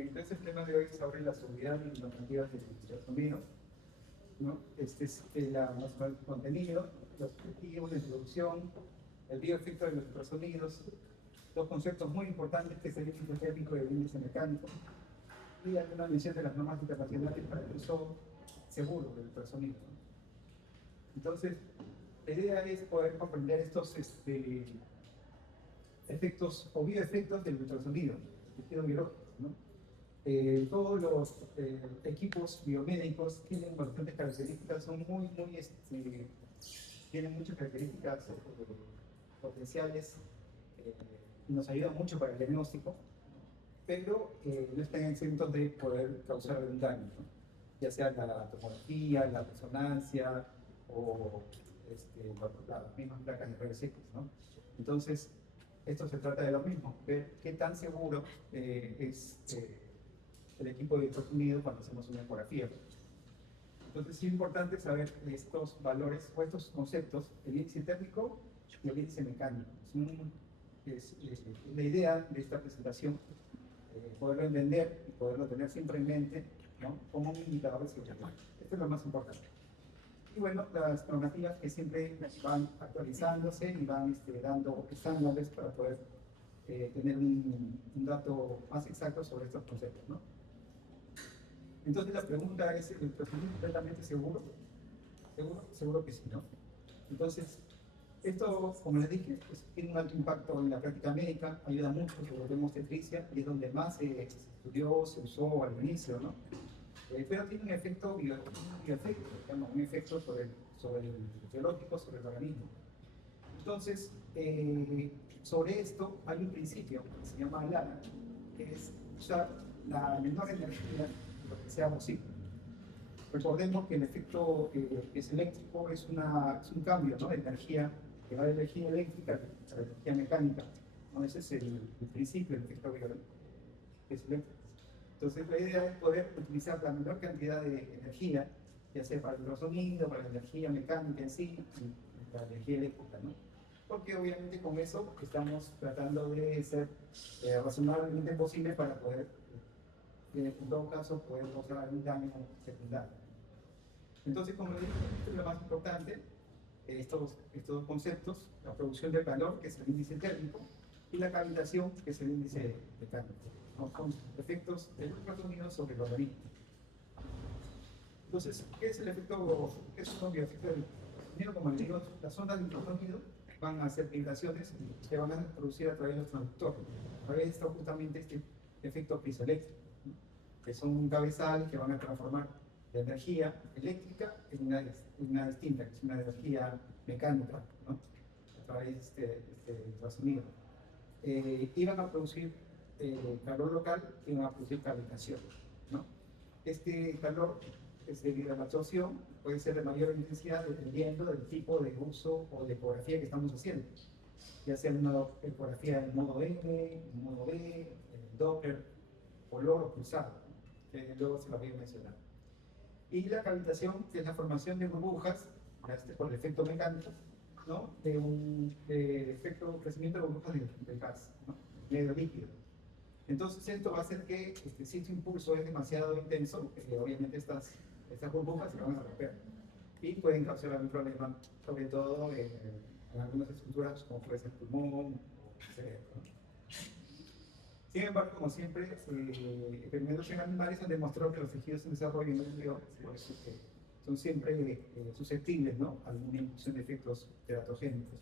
Entonces el tema de hoy es sobre la seguridad y normativas del ultrasonido, ¿no? Este es el contenido, los objetivos, la introducción, el bioefecto de los ultrasonidos, dos conceptos muy importantes que es el índice térmico y el índice mecánico, y alguna mención de las normas internacionales para el uso seguro del ultrasonido, ¿no? Entonces, la idea es poder comprender estos efectos o bioefectos del ultrasonido, el tejido biológico, ¿no? Todos los equipos biomédicos tienen bastantes características, son tienen muchas características potenciales y nos ayudan mucho para el diagnóstico, pero no están exentos de poder causar algún daño, ¿no? Ya sea la tomografía, la resonancia o las mismas placas de rayos X, ¿no? Entonces, esto se trata de lo mismo, ver qué tan seguro es el equipo de ultrasonido cuando hacemos una ecografía. Entonces es importante saber estos valores o estos conceptos, el índice térmico y el índice mecánico. Es la idea de esta presentación, poderlo entender y poderlo tener siempre en mente, ¿no? Como un indicador de seguridad. Esto es lo más importante. Y bueno, las normativas que siempre van actualizándose y van dando estándares para poder tener un dato más exacto sobre estos conceptos, ¿no? Entonces la pregunta es, ¿el ultrasonido es completamente seguro? ¿Seguro? Seguro que sí, ¿no? Entonces, esto, como les dije, pues, tiene un alto impacto en la práctica médica, ayuda mucho sobre la obstetricia y es donde más se estudió, se usó al inicio, ¿no? Pero tiene un efecto bioefecto, un efecto sobre el biológico, sobre el organismo. Entonces, sobre esto hay un principio que se llama LANA, que es usar la menor energía lo que sea posible. Recordemos que el efecto que es eléctrico es un cambio, ¿no?, de energía, que va de energía eléctrica a la energía mecánica, ¿no? Ese es el principio del efecto que es eléctrico. Entonces la idea es poder utilizar la menor cantidad de energía, ya sea para el ultrasonido, para la energía mecánica en sí, y la energía eléctrica, ¿no? Porque obviamente con eso estamos tratando de ser razonablemente posible para poder, en todo caso, poder causar algún daño secundario. Entonces, como dije, esto es lo más importante, estos dos conceptos: la producción de calor, que es el índice térmico, y la cavitación, que es el índice mecánico. ¿No? Son efectos del ultrasonido sobre el organismo. Entonces, ¿qué es el efecto, qué es un bioefecto del ultrasonido? Como les digo, las ondas de ultrasonido van a hacer vibraciones que van a producir a través de los transductores. A través de esto, justamente, este efecto piezoeléctrico, ¿no? Que son un cabezal que van a transformar la energía eléctrica en una distinta, que es una energía mecánica, ¿no? A través de este ultrasonido. Iban a producir calor local, iban a producir cavitación, ¿no? Este calor es debido a la absorción, puede ser de mayor intensidad dependiendo del tipo de uso o de ecografía que estamos haciendo, ya sea una ecografía en modo M, en modo B, en Doppler, color o pulsado, ¿no? Luego se lo voy a mencionar. Y la cavitación, que es la formación de burbujas por el efecto mecánico, ¿no?, de efecto crecimiento de burbujas del gas, ¿no?, medio líquido. Entonces esto va a hacer que si este impulso es demasiado intenso, obviamente estas burbujas se van a romper y pueden causar algún problema, sobre todo en algunas estructuras como puede ser pulmón o cerebro, ¿no? Sin embargo, como siempre, experimentos en animales han demostrado que los tejidos en desarrollo no son siempre susceptibles, ¿no?, a alguna inducción de efectos teratogénicos.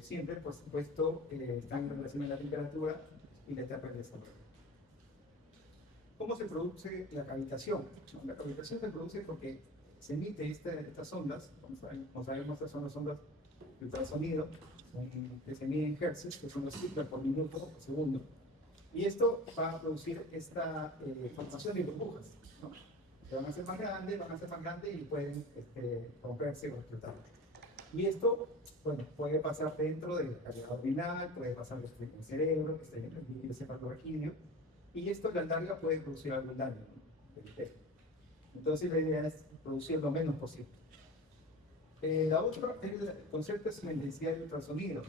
Siempre, por supuesto, están en relación a la temperatura y la etapa de desarrollo. ¿Cómo se produce la cavitación? La cavitación se produce porque se emite estas ondas, como sabemos, estas son las ondas de ultrasonido, que se miden en hercios, que son los ciclos por minuto o segundo. Y esto va a producir esta formación de burbujas, ¿no?, que van a ser más grandes y pueden romperse o explotar. Y esto, bueno, puede pasar dentro de la cavidad abdominal, puede pasar en el cerebro, que está en el líquido cefalorraquídeo, y esto a la larga puede producir algún daño, ¿no?, entonces la idea es producir lo menos posible. La otra es el concepto es la intensidad del ultrasonido,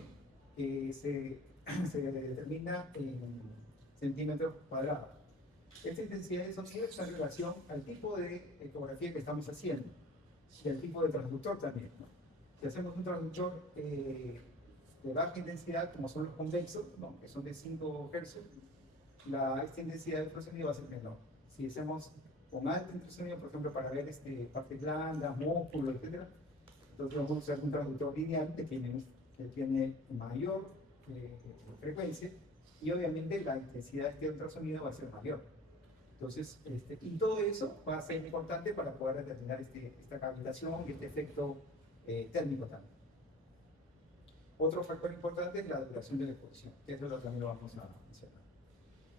que se determina en centímetros cuadrados. Esta intensidad de sonido está en relación al tipo de ecografía que estamos haciendo y al tipo de transductor también, ¿no? Si hacemos un transductor de baja intensidad, como son los convexos, ¿no? Que son de 5 Hz, esta intensidad de ultrasonido va a ser menor. Si hacemos con alta ultrasonido, por ejemplo, para ver partes blandas, músculos, etc., entonces vamos a usar un transductor lineal que tiene mayor frecuencia y obviamente la intensidad de este ultrasonido va a ser mayor. Entonces, y todo eso va a ser importante para poder determinar esta cavitación y este efecto térmico también. Otro factor importante es la duración de la exposición, que eso también lo vamos a mencionar.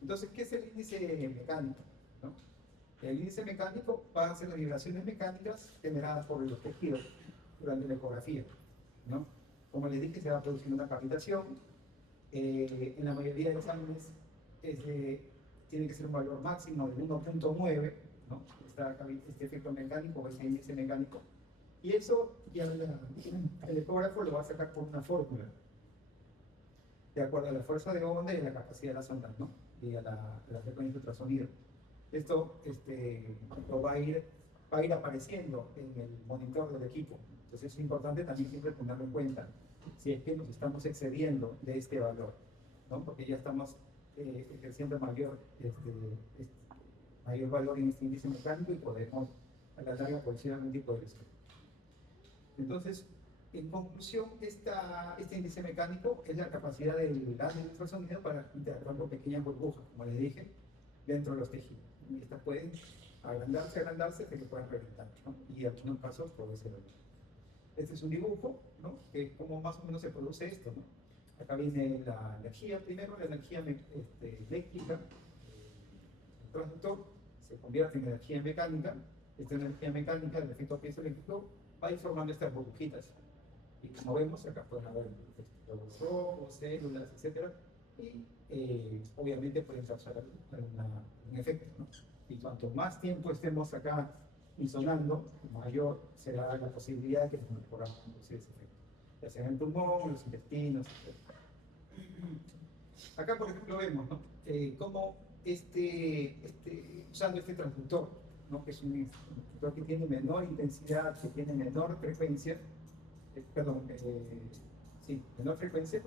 Entonces, ¿qué es el índice mecánico? ¿No? El índice mecánico va a ser las vibraciones mecánicas generadas por los tejidos durante la ecografía, ¿no? Como les dije, se va produciendo una cavitación. En la mayoría de exámenes tiene que ser un valor máximo de 1.9, ¿no? Este efecto mecánico o este índice mecánico. Y eso ya el ecógrafo lo va a sacar por una fórmula, de acuerdo a la fuerza de onda y a la capacidad de las ondas, ¿no? Y a la frecuencia de ultrasonido. Esto va a ir apareciendo en el monitor del equipo. Entonces es importante también siempre tenerlo en cuenta, si es que nos estamos excediendo de este valor, ¿no? Porque ya estamos ejerciendo mayor valor en este índice mecánico y podemos a la larga producir algún tipo de lesión. Entonces, en conclusión, este índice mecánico es la capacidad del gas de ultrasonido para interactuar con pequeñas burbujas, como les dije, dentro de los tejidos. Y estas pueden agrandarse, que se pueden reventar, ¿no? Y en algunos casos puede ser otro. Este es un dibujo, ¿no? Que como más o menos se produce esto, ¿no? Acá viene la energía, primero la energía eléctrica, el transductor se convierte en energía mecánica. Esta energía mecánica del efecto piezoeléctrico va a ir formando estas burbujitas. Y como vemos, acá pueden haber globos rojos, células, etc. Y obviamente pueden causar un efecto, ¿no? Y cuanto más tiempo estemos acá insonando, mayor será la posibilidad de que nos podamos producir ese efecto, ya sea en el pulmón, los intestinos, etc. Acá, por ejemplo, vemos, ¿no? Cómo usando este transductor, ¿no? Que es un transductor que tiene menor intensidad, que tiene menor frecuencia, menor frecuencia,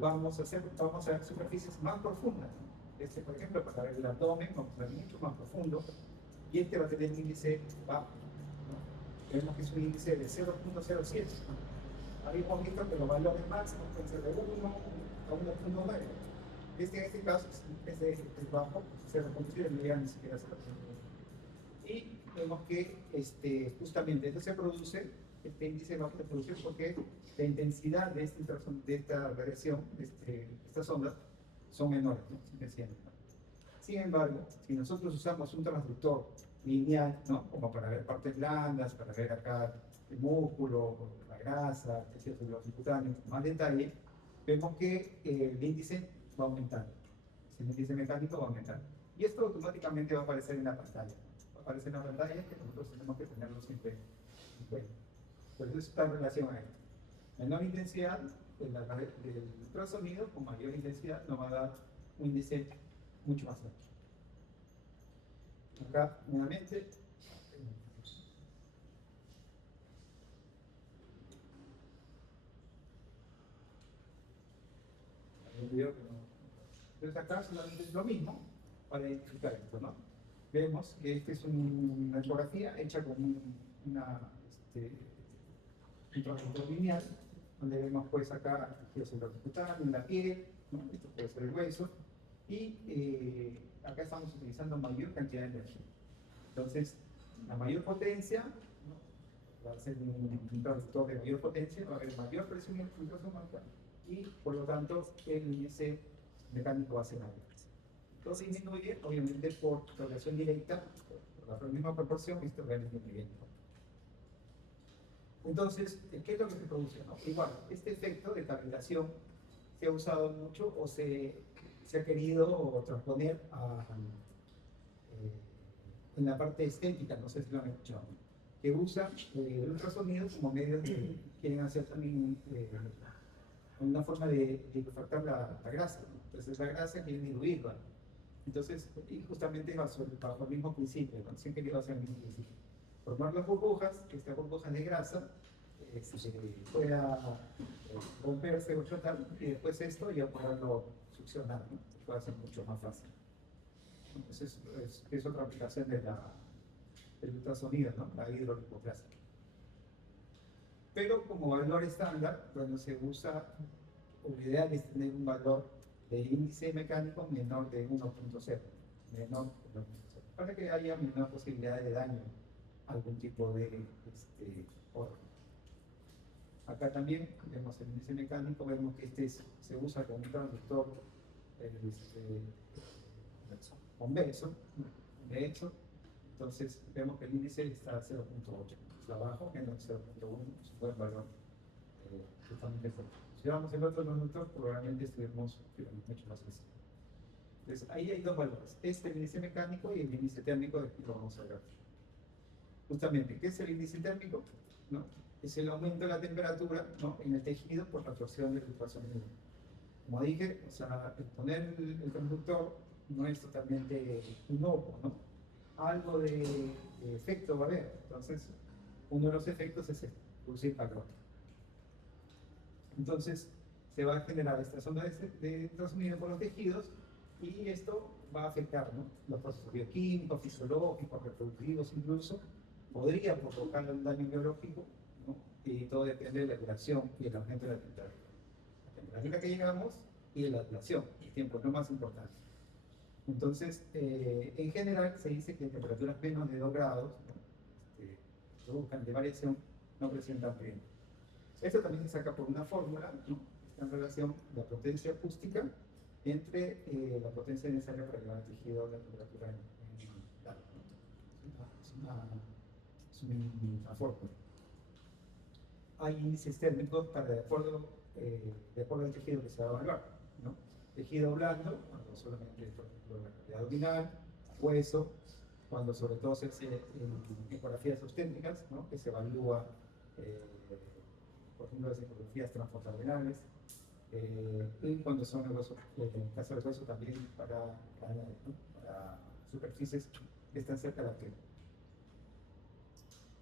vamos a ver superficies más profundas, ¿no? Por ejemplo, para ver el abdomen, vamos a ver mucho más profundo, y este va a tener un índice bajo, ¿no? Vemos que es un índice de 0.07, ¿no? Habíamos visto que los valores máximos pueden ser de 1 a 1.9. En este caso es bajo, 0.7, no llega ni siquiera a 0.9. Y vemos que justamente esto se produce, este índice bajo se produce porque la intensidad de esta radiación, estas ondas, son menores, ¿no? Sin embargo, si nosotros usamos un transductor lineal, ¿no? Como para ver partes blandas, para ver acá el músculo, la grasa, los subcutáneos, más detalle, vemos que el índice va aumentando. El índice mecánico va aumentando. Y esto automáticamente va a aparecer en la pantalla. Va a aparecer en la pantalla que nosotros tenemos que tenerlo siempre en cuenta. Entonces, está en relación a esto. Menor intensidad del ultrasonido con mayor intensidad nos va a dar un índice mucho más alto. Acá, nuevamente, entonces acá solamente es lo mismo para identificar esto, ¿no? Vemos que esta es una ecografía hecha con un transductor lineal, donde vemos pues acá el subcutáneo, en la piel, ¿no? Esto puede ser el hueso, y acá estamos utilizando mayor cantidad de energía. Entonces, la mayor potencia, ¿no? Va a ser un transductor de mayor potencia, va a haber mayor presión en el filtro somática y por lo tanto el índice mecánico va a ser mayor. Entonces disminuye, obviamente, por relación directa, por la misma proporción, este real disminuye. Entonces, ¿qué es lo que se produce? ¿No? Igual, este efecto de cavitación se ha usado mucho o se ha querido transponer en la parte estética, no sé si lo han escuchado, que usa el ultrasonido como medio de, quieren hacer también una forma de refractar la grasa, ¿no? Entonces la grasa quieren diluirla, Entonces, y justamente bajo el mismo principio, ¿no? Siempre que va a ser el mismo principio. Formar las burbujas, que estas burbujas de grasa se pueda romperse o chocar, y después esto ya poderlo succionar, ¿no? Se puede hacer mucho más fácil. Entonces, es otra aplicación del ultrasonido, ¿no? La hidrolipoplasia. Pero como valor estándar, cuando se usa, lo ideal es tener un valor de índice mecánico menor de 1.0, menor de 1.0, para que haya menor posibilidad de daño a algún tipo de órgano. Acá también vemos el índice mecánico, vemos que se usa como un transductor convexo, entonces vemos que el índice está a 0.8, está abajo, menos 0.1, es un buen valor justamente fuerte. Si llevamos el otro transductor, probablemente estuviéramos mucho más veces. Entonces ahí hay dos valores, el índice mecánico y el índice térmico, de aquí lo vamos a ver. Justamente, ¿qué es el índice térmico? ¿No? Es el aumento de la temperatura, ¿no?, en el tejido por la absorción del ultrasonido. Como dije, o sea, el poner el transductor no es totalmente inocuo, ¿no? Algo de efecto va a haber. Entonces, uno de los efectos es producir calor. Entonces, se va a generar esta zona de ultrasonido por los tejidos y esto va a afectar, ¿no?, los procesos bioquímicos, fisiológicos, reproductivos incluso. Podría provocar un daño biológico, ¿no? Y todo depende de la duración y el aumento de la temperatura. La temperatura que llegamos y la duración, el tiempo es lo más importante. Entonces, en general se dice que temperaturas menos de 2 grados, ¿no?, buscan de variación, no presentan peligro. Esto también se saca por una fórmula, ¿no?, está en relación la potencia acústica entre la potencia necesaria para llevar al tejido a la temperatura ambiental, ¿no? Es una fórmula. Hay índices térmicos para de acuerdo al tejido que se va a evaluar, ¿no? Tejido blando, cuando solamente, por ejemplo, la cavidad abdominal, hueso, cuando sobre todo se hace en ecografías austénticas, ¿no?, que se evalúa, por ejemplo, las ecografías transfrontalrenales, y cuando son el hueso, en el caso del hueso también para superficies que están cerca de la piel.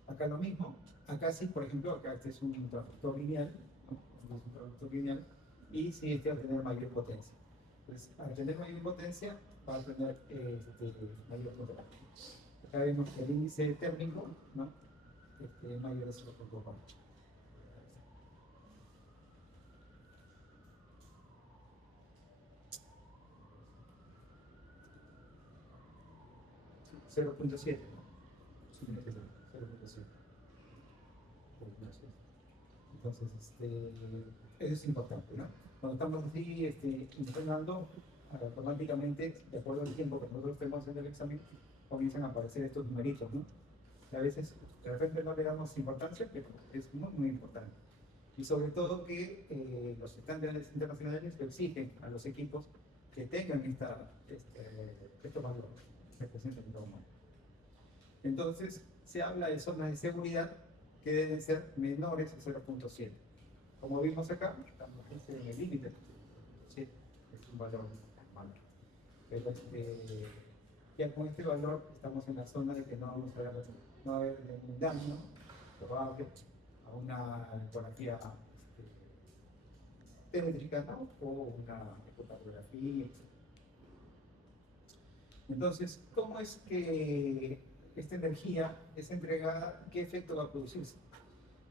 Acá lo mismo, acá sí, por ejemplo, acá este es un transductor lineal, ¿no?, es un transductor lineal, y sí, este va a tener mayor potencia. Entonces, al tener mayor potencia, va a tener mayor temperatura. Acá vemos que el índice térmico, ¿no?, mayor es 0.4. 0.7, ¿no? 0.7. Entonces, eso es importante, ¿no? Cuando estamos así entrenando, automáticamente, de acuerdo al tiempo que nosotros estemos haciendo el examen, comienzan a aparecer estos numeritos, ¿no? Que a veces, de repente no le damos importancia, pero es muy, muy importante. Y sobre todo que los estándares internacionales lo exigen a los equipos que tengan estos valores que representan el humano. Entonces, se habla de zonas de seguridad que deben ser menores a 0.7. Como vimos acá, estamos en el límite, ¿sí? Es un valor malo. Pero ya con este valor estamos en la zona de que no va a haber ningún daño probable a una ecografía tétrica, ¿no?, o una ecocardiografía, etc. Entonces, ¿cómo es que esta energía es entregada? ¿Qué efecto va a producirse?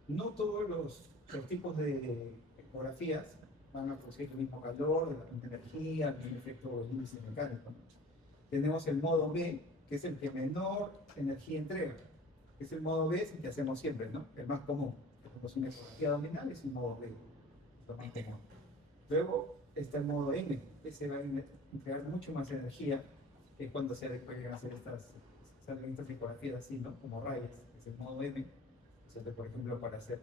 No todos los tipos de ecografías van a producir el mismo calor, la misma energía, el mismo efecto del índice mecánico, ¿no? Tenemos el modo B, que es el que menor energía entrega. Es el modo B, es el que hacemos siempre, ¿no?, el más común. Tenemos una ecografía abdominal, es un modo B, lo más común. Luego está el modo M, que se va a entregar mucho más energía, que es cuando se pueden hacer estas ecografías así, ¿no?, como rayas, es el modo M. Por ejemplo, para hacer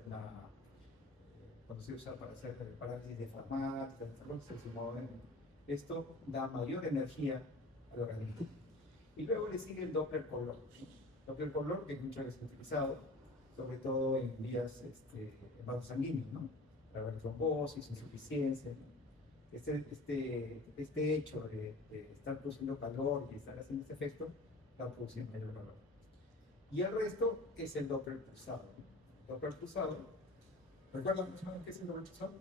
cuando se usa para hacer parálisis diafragmática, es el modo M. Esto da mayor energía al organismo. Y luego le sigue el Doppler color. Doppler color, que es muchas veces utilizado, sobre todo en vías en vasos sanguíneos, ¿no?, para ver trombosis, insuficiencia, ¿no? este hecho de estar produciendo calor y estar haciendo este efecto, va a producir mayor calor. Y el resto es el Doppler pulsado. El Doppler pulsado, ¿recuerdan qué es el Doppler pulsado?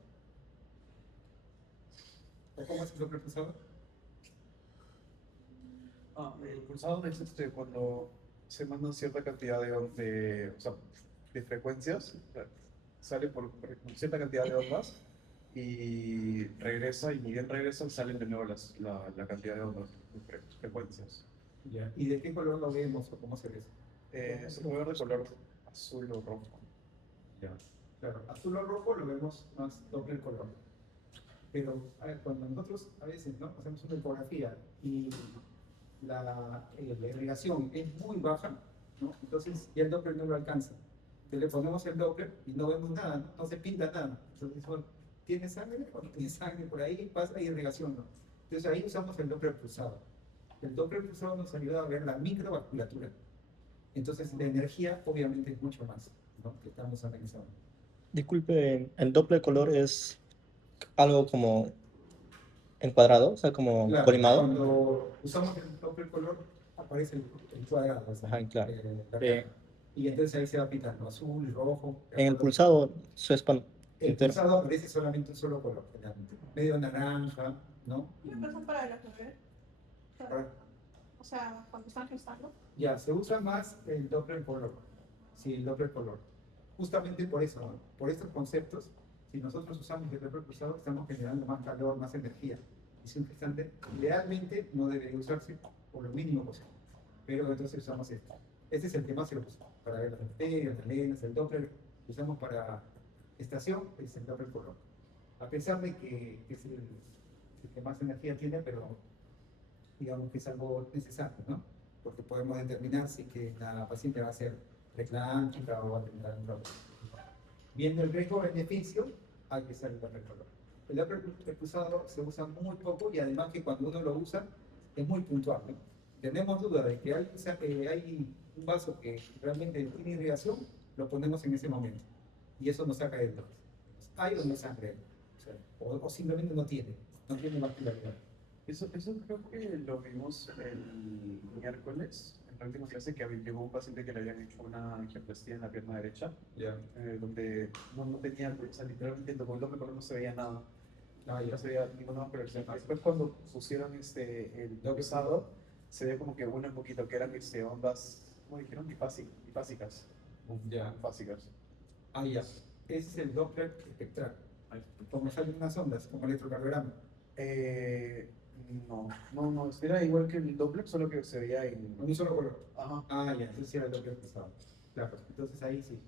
¿O cómo es el Doppler pulsado? El pulsado es cuando se manda cierta cantidad o sea, de frecuencias, o sea, sale por cierta cantidad de ondas y regresa, y ni bien regresa, salen de nuevo la cantidad de ondas, frecuencias. Ya. ¿Y de qué color lo vemos o cómo se ve eso? Se puede ver de color azul o rojo. Ya. Claro, azul o rojo lo vemos más doble color. Pero a ver, cuando nosotros a veces, ¿no?, hacemos una ecografía y la irrigación es muy baja, ¿no?, entonces ya el Doppler no lo alcanza. Entonces le ponemos el Doppler y no vemos nada, no, no se pinta nada. Entonces, bueno, ¿tiene sangre o no tiene sangre? Por ahí pasa irrigación, ¿no? Entonces ahí usamos el Doppler pulsado. El Doppler pulsado nos ayuda a ver la microvasculatura. Entonces la energía obviamente es mucho más, ¿no?, que estamos analizando. Disculpe, ¿el doble color es algo como encuadrado, o sea, como Claro, colimado? cuando usamos el Doppler color aparece el cuadrado, o sea, Ajá, claro. la cara. Y entonces ahí se va pintando azul, rojo. En el pulsado, su spam El entero. pulsado aparece solamente un solo color, generalmente. Medio naranja, ¿no? Pero son para las bebés. Para- O sea, cuando están gestando. Ya, se usa más el Doppler color. Sí, el Doppler color. Justamente por eso, ¿no?, por estos conceptos, si nosotros usamos el Doppler pulsado, estamos generando más calor, más energía. Y si un gestante idealmente no debería usarse por lo mínimo posible. Pero entonces usamos este. Este es el que más se usa para ver las bacterias, las lenas, el Doppler que usamos para estación, es el Doppler color. A pesar de que es el que más energía tiene, pero digamos que es algo necesario, ¿no? Porque podemos determinar si que la paciente va a ser preeclámptica o va a tener algún problema. Viendo el riesgo-beneficio, hay que usar el Doppler color. El Doppler pulsado se usa muy poco y además que cuando uno lo usa es muy puntual, ¿no? Tenemos duda de que hay un vaso que realmente tiene irrigación, lo ponemos en ese momento y eso nos saca del dolor. Hay o no sangre, o simplemente no tiene vascularidad. Eso creo que lo vimos el miércoles, en la última clase, que llegó un paciente que le habían hecho una angioplastía en la pierna derecha, donde no tenía, o sea, literalmente con el Doppler no se veía nada. No se veía ninguna operación. Después cuando pusieron el pesado, se ve como que un poquito, que eran ondas, ¿cómo dijeron? Bifásicas. Ya. Básicas. Ah, ya. Ese es el Doppler espectral. Como salen unas ondas, como electrocardiograma. No, era igual que el Doppler, solo que se veía en Un solo color. Ajá. Ah, ya, entonces sí era el Doppler pesado. Claro, entonces ahí sí.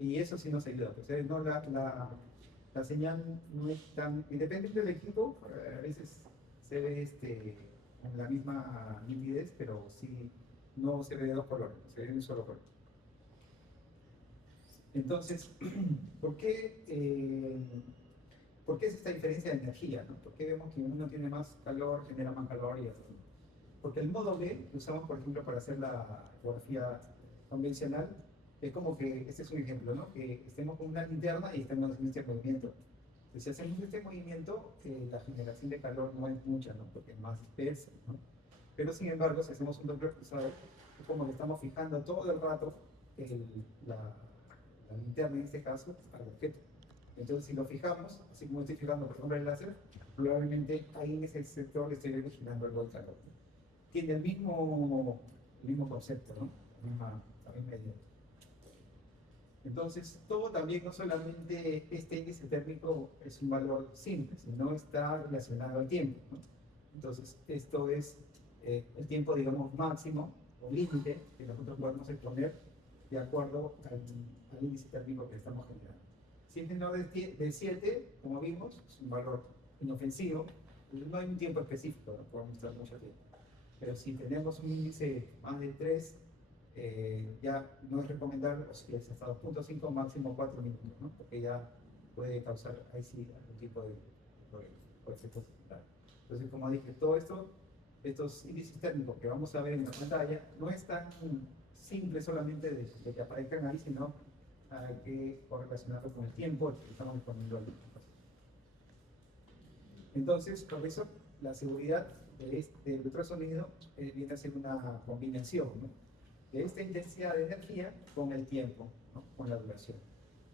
Y eso sí nos ayuda. Pues, no, la señal no es tan. Independiente del equipo, a veces se ve con la misma nitidez, pero sí no se ve de dos colores, se ve de un solo color. Entonces, ¿por qué es esta diferencia de energía, ¿no? ¿Por qué vemos que uno tiene más calor, genera más calor y así? Porque el modo B, que usamos, por ejemplo, para hacer la ecografía convencional, es como que, este es un ejemplo, ¿no?, que estemos con una linterna y estemos en este movimiento. Entonces, si hacemos este movimiento, la generación de calor no es mucha, ¿no?, porque es más dispersa, ¿no? Pero, sin embargo, si hacemos un Doppler pulsado, es como que estamos fijando todo el rato la linterna, en este caso, al objeto. Entonces, si lo fijamos, así como estoy fijando, por ejemplo, el láser, probablemente ahí en ese sector estoy originando algo de calor. Tiene el mismo concepto, ¿no? La misma idea. Entonces, todo también, no solamente este índice térmico es un valor simple, sino está relacionado al tiempo, ¿no? Entonces, esto es el tiempo, digamos, máximo o límite que nosotros podemos exponer de acuerdo al índice térmico que estamos generando. Si es menor de 7, como vimos, es un valor inofensivo, no hay un tiempo específico, no podemos estar mucho tiempo. Pero si tenemos un índice más de 3, ya no es recomendable, o si es hasta 2.5, máximo 4 minutos, ¿no? Porque ya puede causar ahí sí algún tipo de efectos secundarios. Entonces, como dije, todo esto, estos índices térmicos que vamos a ver en la pantalla, no es tan simple solamente de que aparezcan ahí, sino hay que correlacionarlo con el tiempo que estamos disponiendo al paciente. Entonces, por eso, la seguridad del ultrasonido viene a ser una combinación, ¿no?, de esta intensidad de energía con el tiempo, ¿no?, con la duración.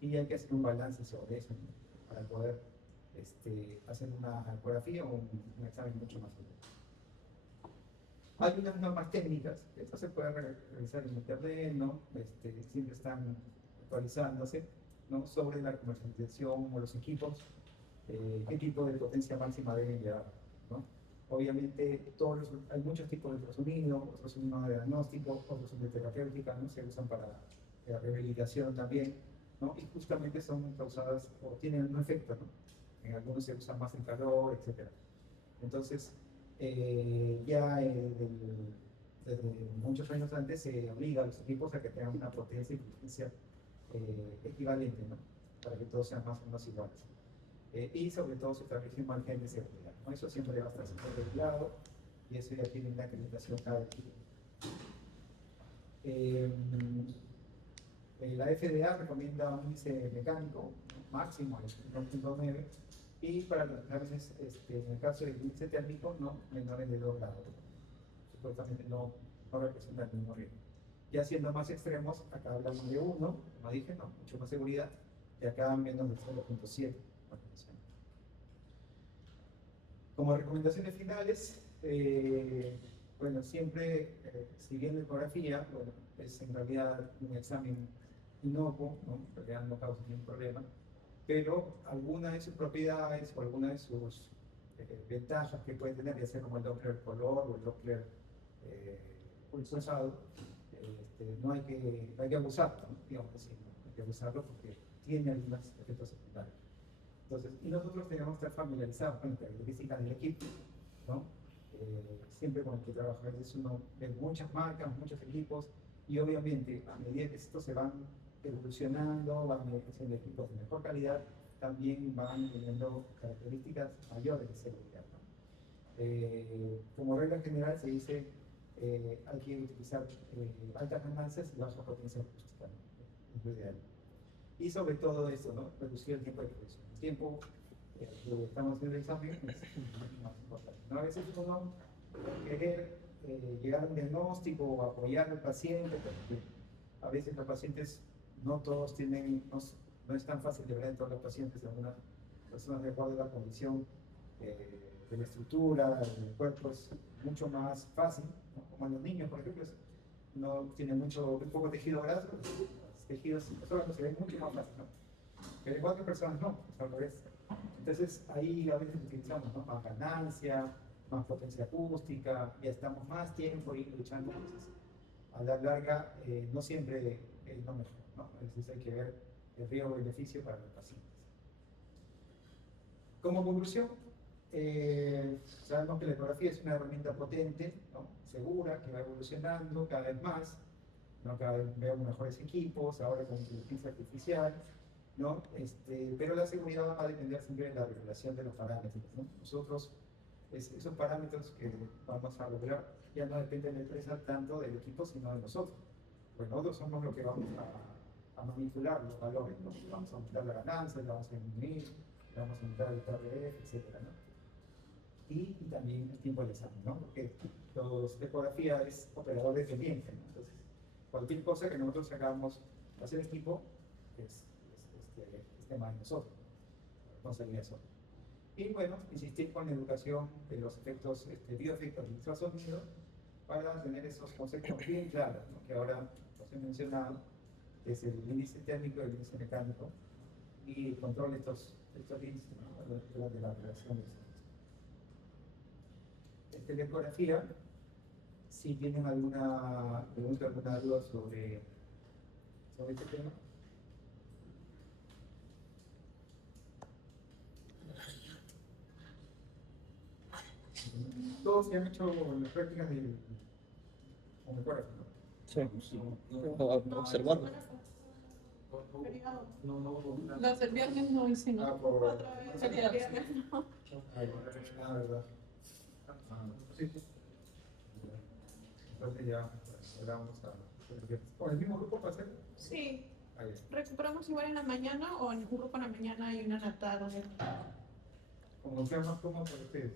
Y hay que hacer un balance sobre eso, ¿no?, para poder hacer una ecografía o un examen mucho más completo. Hay unas normas técnicas, esto se puede revisar en internet, ¿no?, siempre están actualizándose, ¿no?, sobre la comercialización o los equipos, qué tipo de potencia máxima deben llevar, ¿no? Obviamente hay muchos tipos de ultrasonido, otros son de diagnóstico, otros son de terapéutica, ¿no?, se usan para rehabilitación también, ¿no?, y justamente son causadas o tienen un efecto, ¿no? En algunos se usa más el calor, etc. Entonces, ya desde muchos años antes se obliga a los equipos a que tengan una potencia y potencia equivalente, ¿no?, para que todos sean más o menos iguales. Y sobre todo se establece un margen de seguridad, ¿no? Eso siempre va a estar siempre regulado y eso ya tiene una acreditación cada equipo. La FDA recomienda un índice mecánico, ¿no?, máximo de 1.9, y para los exámenes, en el caso del índice térmico, no menores de 2 grados. Supuestamente no representan ningún riesgo. Ya siendo más extremos, acá hablamos de 1, como dije, no, mucho más seguridad, y acá menos de 0.7. Como recomendaciones finales, bueno, siempre, si bien la ecografía, bueno, es en realidad un examen inocuo, ¿no?, en realidad no causa ningún problema, pero alguna de sus propiedades o alguna de sus ventajas que puede tener, ya sea como el Doppler color o el Doppler pulsado, no hay que abusarlo, ¿no?, digamos así, ¿no?, hay que abusarlo porque tiene algunos efectos secundarios. Entonces, y nosotros tenemos que estar familiarizados con las características del equipo, ¿no? Siempre con el que trabaja, a veces uno ve muchas marcas, muchos equipos, y obviamente a medida que estos se van evolucionando, van haciendo equipos de mejor calidad, también van teniendo características mayores de seguridad, ¿no? Como regla general se dice hay que utilizar altas ganancias y baja potencia acústica, ¿no?, es lo ideal. Y sobre todo eso, ¿no?, reducir el tiempo de producción. El tiempo que estamos haciendo el examen es mucho más importante, ¿no? A veces uno querer llegar a un diagnóstico o apoyar al paciente, porque a veces los pacientes no todos tienen, no es tan fácil de ver en todos los pacientes, algunas personas de acuerdo a la condición de la estructura del cuerpo es mucho más fácil, ¿no?, como en los niños, por ejemplo, no tienen un poco tejido graso, los tejidos, eso se ve mucho más fácil, ¿no? Pero en otras personas no, es al revés. Entonces ahí a veces utilizamos, ¿no?, más ganancia, más potencia acústica, ya estamos más tiempo ahí luchando, entonces a la larga no siempre es lo mejor, ¿no? A veces hay que ver el riesgo-beneficio para los pacientes. Como conclusión, sabemos que la ecografía es una herramienta potente, ¿no?, segura, que va evolucionando cada vez más, ¿no?, cada vez vemos mejores equipos, ahora con inteligencia artificial, ¿no? Pero la seguridad va a depender siempre de la regulación de los parámetros, ¿no? Nosotros, esos parámetros que vamos a lograr ya no dependen de la empresa tanto del equipo, sino de nosotros. Pues nosotros somos los que vamos a manipular los valores, ¿no? Vamos a aumentar la ganancia, la vamos a disminuir, vamos a aumentar el TRF, etc., ¿no? Y también el tiempo del examen, ¿no? Porque la ecografía es operador dependiente, ¿no? Entonces, cualquier cosa que nosotros hagamos hacer equipo es tema de nosotros, responsabilidad de nosotros. Y bueno, insistir con la educación de los efectos, bioefectos del ultrasonido para tener esos conceptos bien claros, ¿no?, que ahora los he mencionado, que es el índice térmico y el índice mecánico, y el control de estos índices, ¿no?, durante la relación de la ecografía. Si tienen alguna pregunta, alguna duda sobre este tema. Todos se han hecho las prácticas del ecógrafo, ¿no? Sí. Observar. Las del viernes no hice, ¿no? Por Otra vez el viernes, ¿no? verdad. Sí. Entonces ya llegamos ¿con el mismo grupo para hacer? Sí. Ahí. Recuperamos igual en la mañana o en un grupo en la mañana y una en la tarde. como sea más cómodo para ustedes.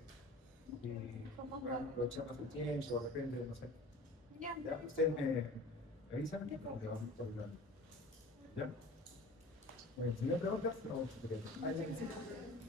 Y para aprovechar más el tiempo, de repente, no sé. Ya. ¿Ya? Ustedes me avisan y le vamos por el lado. ¿Ya? Bueno, si no hay preguntas, vamos a ver.